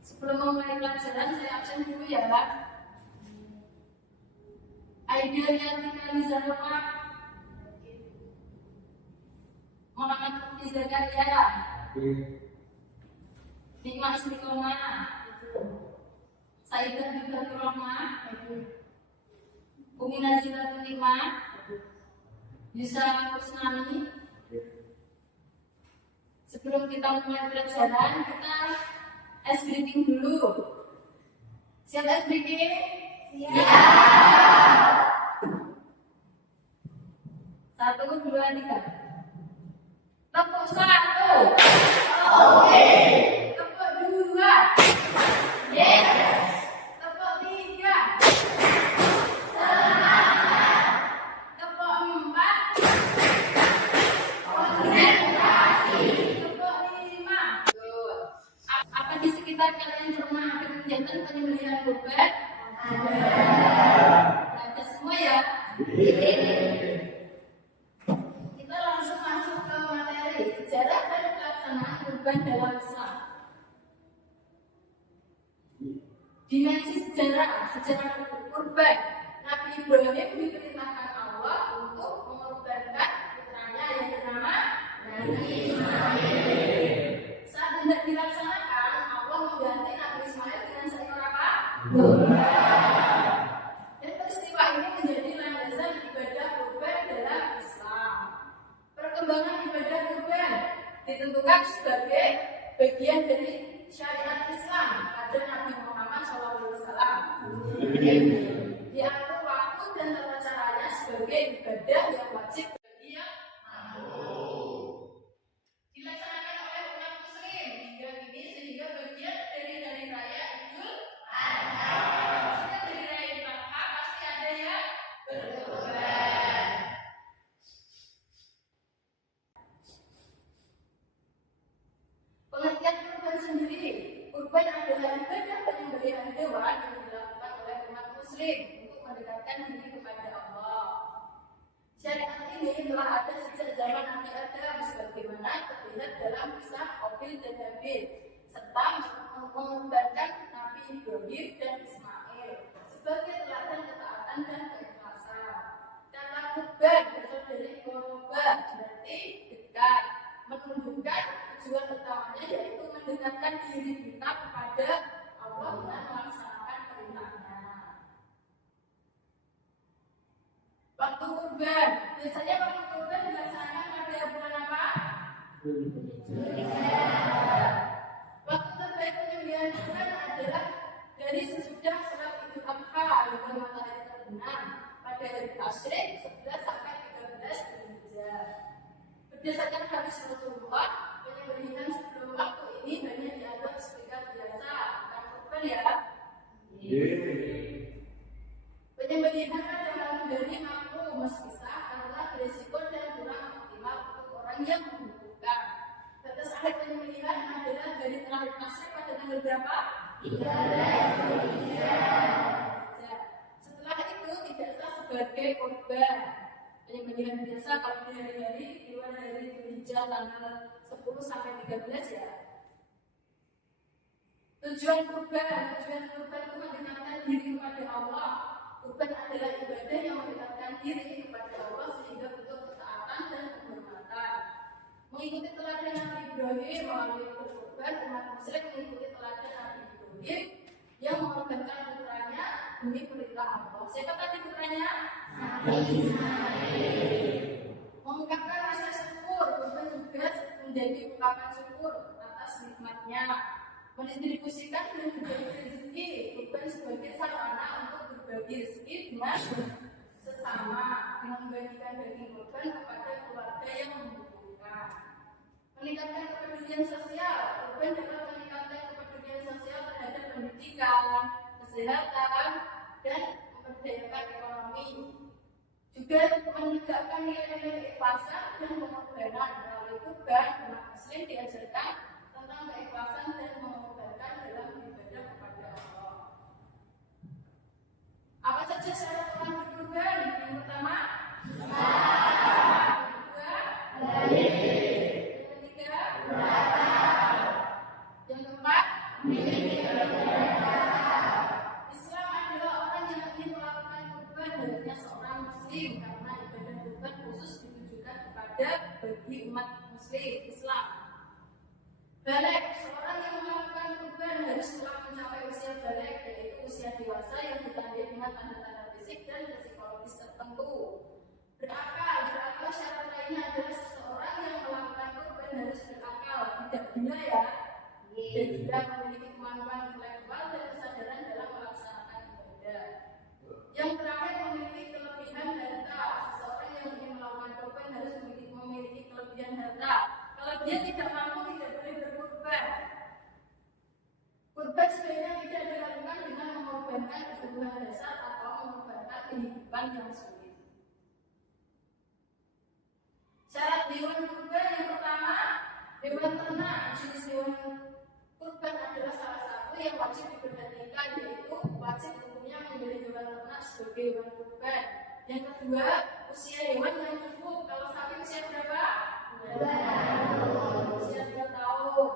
Sebelum memulai pelajaran, saya absen dulu ya, Pak. Aida Yantika Lizarova, Muhammad Kufi Zakaria, Nikmah Istiqomah, Saidah Hibatul Rahmah, Umi Nazilatul Nikmah, Yusa Kusnani. Sebelum kita mulai pelajaran, kita ice breaking dulu. Siap ice breaking? Siap. 1, 2, 3. Tepuk 1. Oke. Tepuk 2. Yes. Tepuk 3. Semangat. Tepuk 4. Konsentrasi. Tepuk 5. Apa di sekitar kalian pernah ada kegiatan penyembelihan kurban? Ada semua ya? Kita langsung masuk ke materi sejarah dan pelaksanaan kurban dalam Islam. Dimensi sejarah kurban. Nabi Ibrahim diperintahkan Allah untuk mengorbankan putranya yang bernama Nabi Ismail. Saat hendak dilaksanakan, Allah mengganti Nabi Ismail dengan seekor apa? Domba. Dan peristiwa ini menjadi landasan ibadah kurban dalam Islam. Perkembangan ibadah kurban ditentukan sebagai bagian dari syariat Islam pada Nabi Muhammad SAW. Diatur waktu dan tata caranya sebagai ibadah yang wajib bagi yang mampu. Dilaksanakan oleh umat muslim hingga kini sehingga bagian dari hari raya Idul Adha. Setiap hari raya Idul Adha pasti ada yang berkurban. Pengertian kurban sendiri, kurban adalah ibadah penyembelihan hewan yang dilakukan oleh umat muslim untuk mendekatkan diri kepada Allah. Syariat ini telah ada sejak zaman Nabi Adam sebagaimana terlihat dalam kisah Qabil dan Habil, serta mengorbankan Nabi Ibrahim dan Ismail sebagai teladan ketaatan dan keikhlasan. Kata kurban berasal dari qurba, berarti dekat, menunjukkan tujuan utamanya yaitu mendekatkan diri kita kepada Allah dengan melaksanakan perintahnya. Waktu kurban, biasanya waktu kurban dilaksanakan pada bulan apa? Waktu terbaik penyembelihan kurban adalah dari sesudah sholat Idul Adha hingga matahari terbenam pada hari tasyrik 11 sampai 13 Dzulhijjah. Berdasarkan hadis Rasulullah, penyembelihan sebelum waktu ini hanya dianggap sebagai biasa, bukan kurban ya. Penyembelihan adalah dari mampu memisah karena berisiko dan kurang optimal untuk orang yang membutuhkan. Batas akhir penyembelihan adalah dari terakhir tasyrik pada tanggal berapa? 13 Dzulhijjah. Setelah itu tidak sah sebagai kurban. Penyembelihan biasa kalau di hari-hari di luar dari Dzulhijjah tanggal 10 sampai 13 ya. Tujuan kurban itu mendekatkan diri kepada Allah. Kurban adalah ibadah yang mendekatkan diri kepada Allah sehingga bentuk ketaatan dan penghormatan. Mengikuti teladan Nabi Ibrahim melalui kurban, umat muslim mengikuti teladan Nabi Ibrahim yang mengorbankan putranya demi perintah Allah. Siapa tadi putranya? Nabi Ismail. Mengungkapkan rasa syukur, kurban juga menjadi ungkapan syukur atas nikmatnya. Mendistribusikan dan berbagi rezeki, kurban sebagai sarana untuk berbagi rezeki dengan sesama, dengan membagikan daging kurban kepada keluarga yang membutuhkan. Meningkatkan kepedulian sosial, kurban dapat meningkatkan kepedulian sosial terhadap pendidikan, kesehatan, dan memperdayakan ekonomi. Juga menegakkan nilai-nilai keikhlasan dan pengorbanan. Melalui kurban, umat muslim diajarkan tentang keikhlasan dan mengorbankan dalam ibadah kepada Allah. Apa saja syarat orang berkurban? kurban? Yang pertama, yang kedua, yang ketiga, yang keempat, Islam adalah orang yang ingin melakukan kurban hendaknya seorang muslim karena ibadah kurban khusus ditujukan kepada bagi umat muslim Islam. Balik, seorang yang melakukan kurban harus telah mencapai usia balik, yaitu usia dewasa yang ditandai dengan tanda-tanda fisik dan psikologis tertentu. Berakal syarat lainnya adalah seseorang yang melakukan kurban harus berakal, tidak gila ya, dan juga memiliki kemampuan intelektual dan kesadaran dalam melaksanakan ibadah. Yang terakhir, memiliki kelebihan harta. Seseorang yang ingin melakukan kurban harus memiliki kelebihan harta. Kalau dia tidak mampu, tidak boleh berkurban. Kurban sebenarnya tidak dilakukan dengan mengorbankan kebutuhan dasar atau mengorbankan kehidupan yang sulit. Syarat hewan kurban yang pertama, hewan ternak. Jenis hewan kurban adalah salah satu yang wajib diperhatikan, yaitu wajib hukumnya membeli hewan ternak sebagai hewan kurban. Yang kedua, usia hewan yang cukup. Kalau sapi usia berapa? 2 tahun. Usia 2 tahun.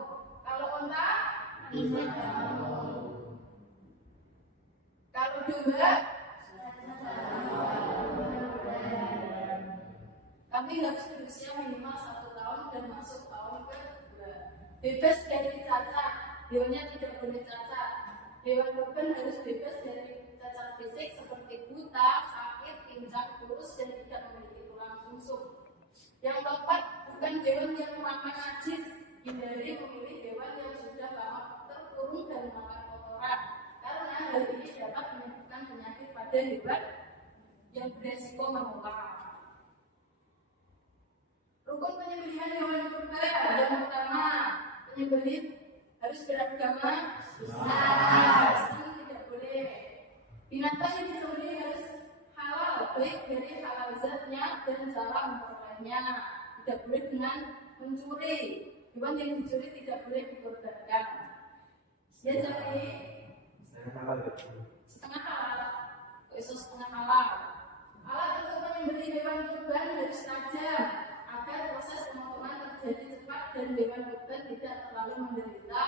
Kalau unta? 5 tahun. Kalau domba? Kami harus berusia minimal 1 tahun dan masuk tahun ke-2. Bebas dari cacat, hewannya tidak boleh cacat. Hewan kurban harus bebas dari cacat fisik seperti buta, sakit, pincang, kurus, dan tidak memiliki tulang sumsum. Yang keempat, bukan hewan yang makan najis. Hindari memilih hewan yang sudah lama terkurung dan makan kotoran, karena hal ini dapat menyebabkan penyakit pada hewan yang beresiko menular. Rukun penyembelihan hewan kurban. Yang pertama, penyembelih harus beragama Islam, tidak boleh. Binatang yang disembelih harus halal, baik dari halal zatnya dan cara memperolehnya. Tidak boleh dengan mencuri. Hewan yang dicuri tidak boleh dikorbankan. Biasanya setengah halal, setengah halal. Alat untuk menyembelih hewan kurban harus tajam agar proses pemotongan terjadi cepat dan hewan kurban tidak terlalu menderita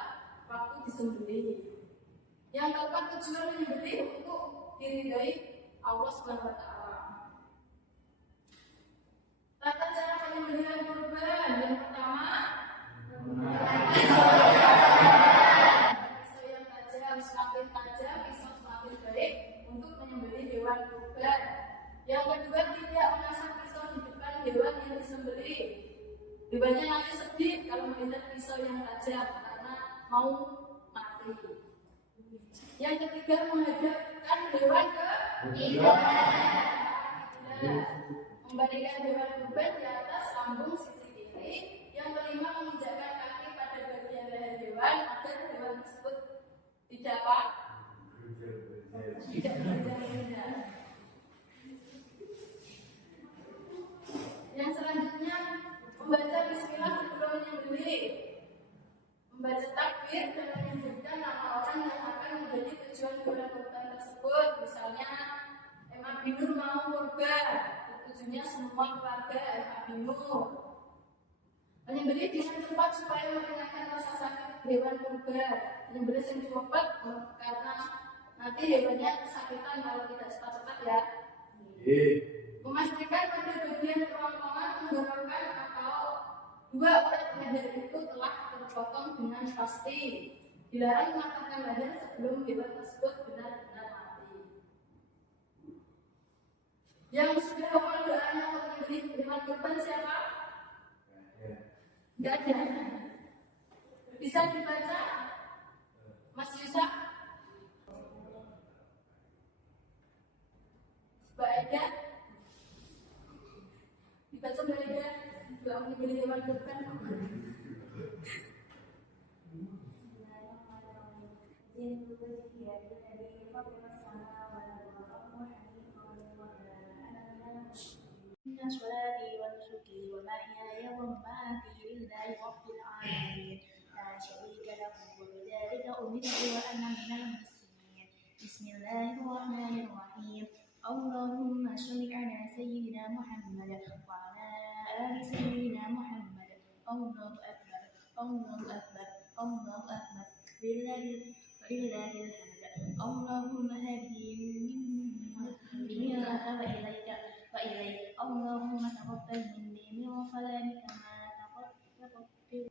waktu disembelih. Yang keempat, tujuan menyembelih untuk diridhai Allah SWT. Tata cara penyembelihan kurban. Yang pertama, pisau yang tajam. Semakin tajam, pisau semakin baik untuk menyembelih hewan kurban. Yang kedua, tidak mengasah pisau di depan hewan yang disembelih. Hewannya nanti sedih kalau melihat pisau yang tajam karena mau mati. Yang ketiga, menghadapkan hewan ke kiblat. Membalikkan hewan kurban di atas lambung sisi kiri. Yang kelima, menginjakkan kaki pada bagian leher hewan agar hewan tersebut tidak berjalan. Yang selanjutnya, membaca bismillah sebelum menyembelih, membaca takbir dan menyebutkan nama orang yang akan menjadi tujuan hewan kurban tersebut. Misalnya, Emak Binur mau kurban, tujuannya semua keluarga Emak Binur. Menyembelih dengan cepat supaya meringankan rasa sakit hewan kurban. Menyembelih yang cepat karena nanti hewannya kesakitan kalau tidak cepat-cepat ya. Memastikan pada bagian kerongkongan, tenggorokan atau 2 otot leher itu telah terpotong dengan pasti. Dilarang mematahkan leher sebelum hewan tersebut benar-benar mati. Yang sudah hafal doanya untuk menyembelih hewan kurban siapa? Tidak ada. Bisa dibaca, Mas Yusa? Mbak Eda? Dibaca Mbak Eda? Doa menyembelih hewan kurban. إن صلاتي ونسكي ومحياي ومماتي لله رب العالمين لا شريك له وبذلك أمرت وأنا من المسلمين بسم الله الرحمن الرحيم اللهم صل سيدنا محمد وعلى آل سيدنا محمد. الله أكبر الله أكبر الله أكبر لله الحمد. اللهم هدني منك وإليك اللهم تقبل مني من كلامك ما تقبل.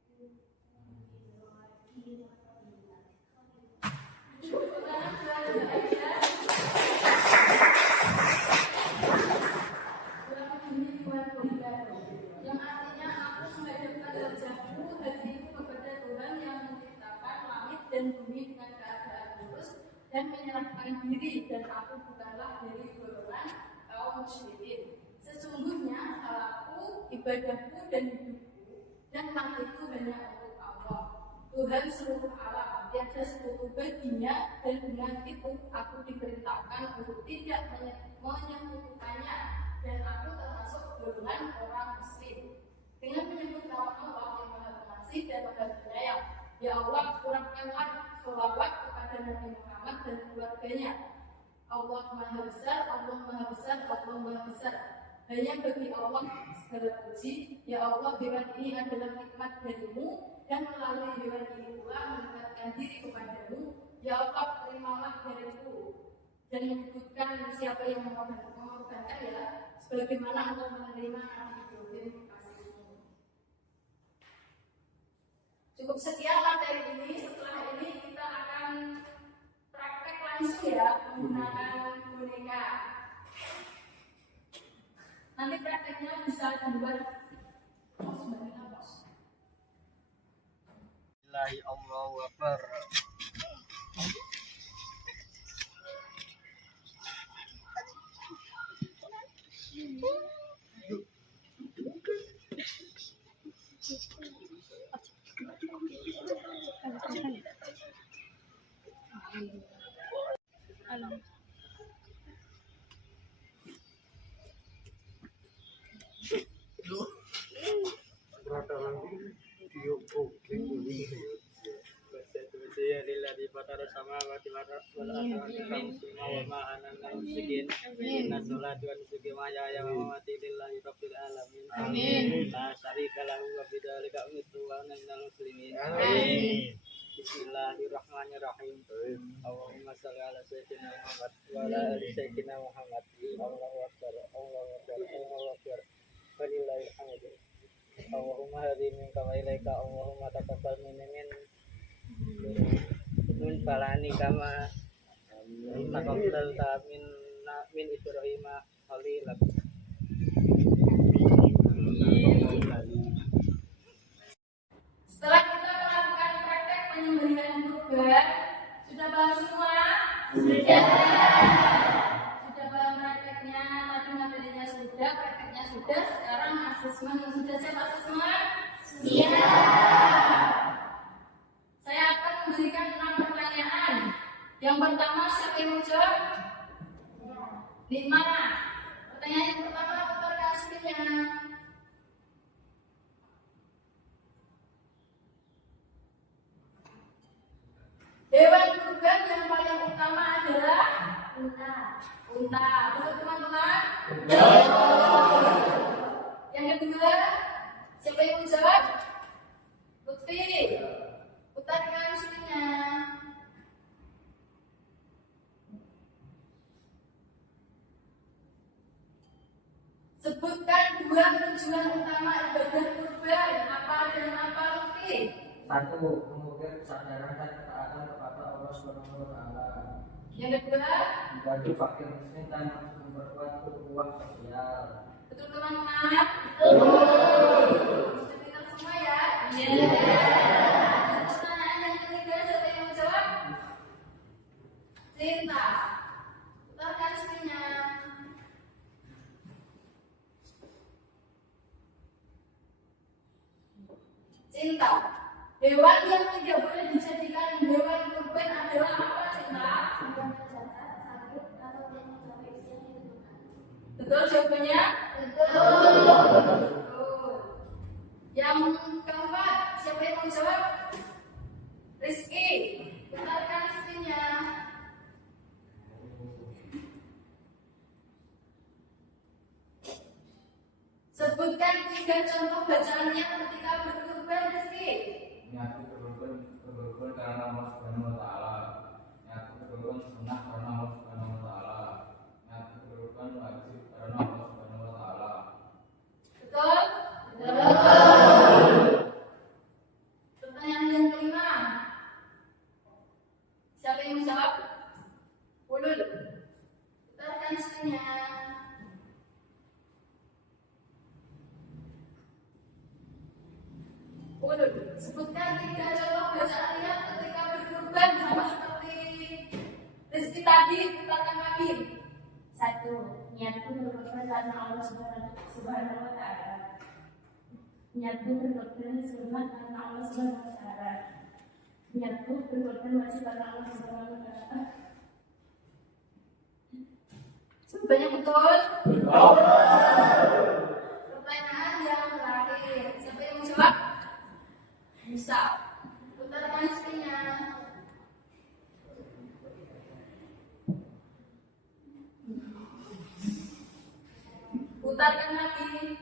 Yang artinya aku menghadapkan wajahku hatiku kepada Tuhan yang menciptakan langit dan bumi dengan keadaan lurus dan menyerahkan diri, dan aku bukanlah dari golongan kaum musyrikin. Sesungguhnya salahku, ibadahku dan hidupku dan matiku hanya untuk Allah, Tuhan seluruh alam, tiada sekutu baginya, dan dengan itu aku diperintahkan untuk tidak menyekutukannya, dan aku termasuk golongan orang muslim. Dengan menyebut nama Allah yang Maha Pengasih dan Maha Penyayang, ya Allah, curahkanlah sholawat kepada Nabi Muhammad dan keluarganya. Allah Maha Besar, Allah Maha Besar, Allah Maha Besar. Hanya bagi Allah segala puji. Ya Allah, hewan ini adalah nikmat darimu, dan melalui hewan ini pula mendekatkan diri kepadamu. Ya Allah, terimalah dariku, dan menyebutkan siapa yang mengorbankan ya, sebagaimana Engkau menerima Nabi Ibrahim kasihmu. Cukup sekian materi ini. Setelah ini kita akan praktek langsung ya menggunakan boneka. Nanti prakteknya bisa dibuat sebagai apa? Allahu Akbar. Bismillahirrahmanirrahim. Allahumma shalli ala sayyidina Muhammad wa ala ali sayyidina Muhammad. Allahu akbar, Allahu akbar, Allahu akbar. Walillahil hamd. Allahumma hadini kama ilaika, Allahumma taqabbal minni min falani kama taqabbal min Ibrahim khalilak. Setelah kita melakukan praktek penyembelihan kurban, sudah paham semua? Sudah. Sudah paham prakteknya, tadi materinya sudah, prakteknya sudah. Sekarang asesmen sudah. Siap asesmen? Siap. Saya akan memberikan 6 pertanyaan. Yang pertama, siapa yang mau jawab? 5. Pertanyaan yang pertama, putar kasihnya. Hewan kurban yang paling utama adalah unta. Unta. Betul teman-teman? Betul. Yang kedua, siapa yang menjawab? Lutfi. Putarkan sininya. Sebutkan 2 tujuan utama ibadah kurban. Apa dan apa, Lutfi? 1. Memegang kesadaran dan ketaatan kepada Allah Subhanahu wa taala. Yang kedua, Membantu fakir miskin dan memperkuat ukhuwah sosial. betul teman-teman? Betul. Sudah pintar semua ya? Iya. Pertanyaan yang ketiga, siapa yang mau jawab? Cinta. Putarkan sininya. Cinta. Hewan yang tidak boleh dijadikan hewan kurban adalah apa, Cinta? Betul jawabannya? Betul. Yang keempat, siapa yang mau jawab? Rizky. Putarkan sininya. Sebutkan 3 contoh bacaannya ketika berkurban, Rizky. Niat berkurban karena Allah Subhanahu wa taala. Niat berkurban sunnah karena Allah Subhanahu wa taala. Niat berkurban wajib karena Allah Subhanahu wa taala. Betul? Pertanyaan yang kelima. Siapa yang menjawab? Ulul. Putarkan screen-nya. Ulul, sebutkan 3 contoh bacaannya ketika berkurban, sama seperti Rizky tadi. Putarkan lagi. 1. Niatku berkorban karena Allah Subhanahu wa taala. Niatku berkorban sunat karena Allah Subhanahu wa taala. Niatku berkorban wajib karena Allah Subhanahu wa taala. Jawabannya betul? Pertanyaan yang terakhir. Siapa yang menjawab? Bisa. Putarkan screen-nya. Putarkan lagi.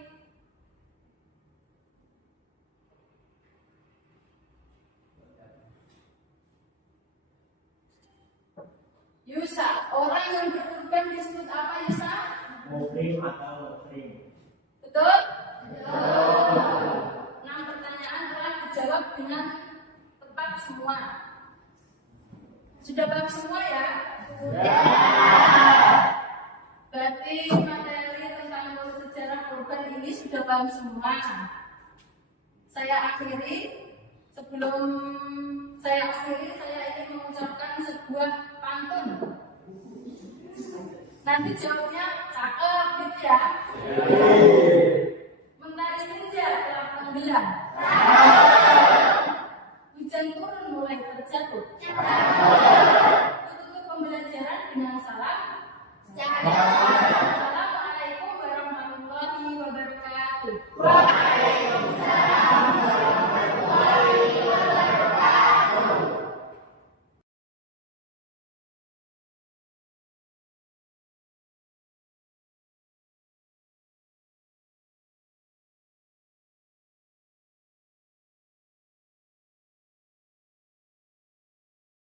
Yusa, orang yang berkorban disebut apa, Yusa? Muhrim atau muhrim. Betul? Betul. 6 pertanyaan telah dijawab dengan tepat semua. Sudah paham semua ya? Berarti materi tentang sejarah korban ini sudah paham semua. Saya akhiri. Sebelum saya akhiri, saya ingin mengucapkan sebuah pantun. Nanti jawabnya cakep gitu ya. Mentari senja telah tenggelam. Hujan turun mulai terjatuh. Tutup pembelajaran dengan salam.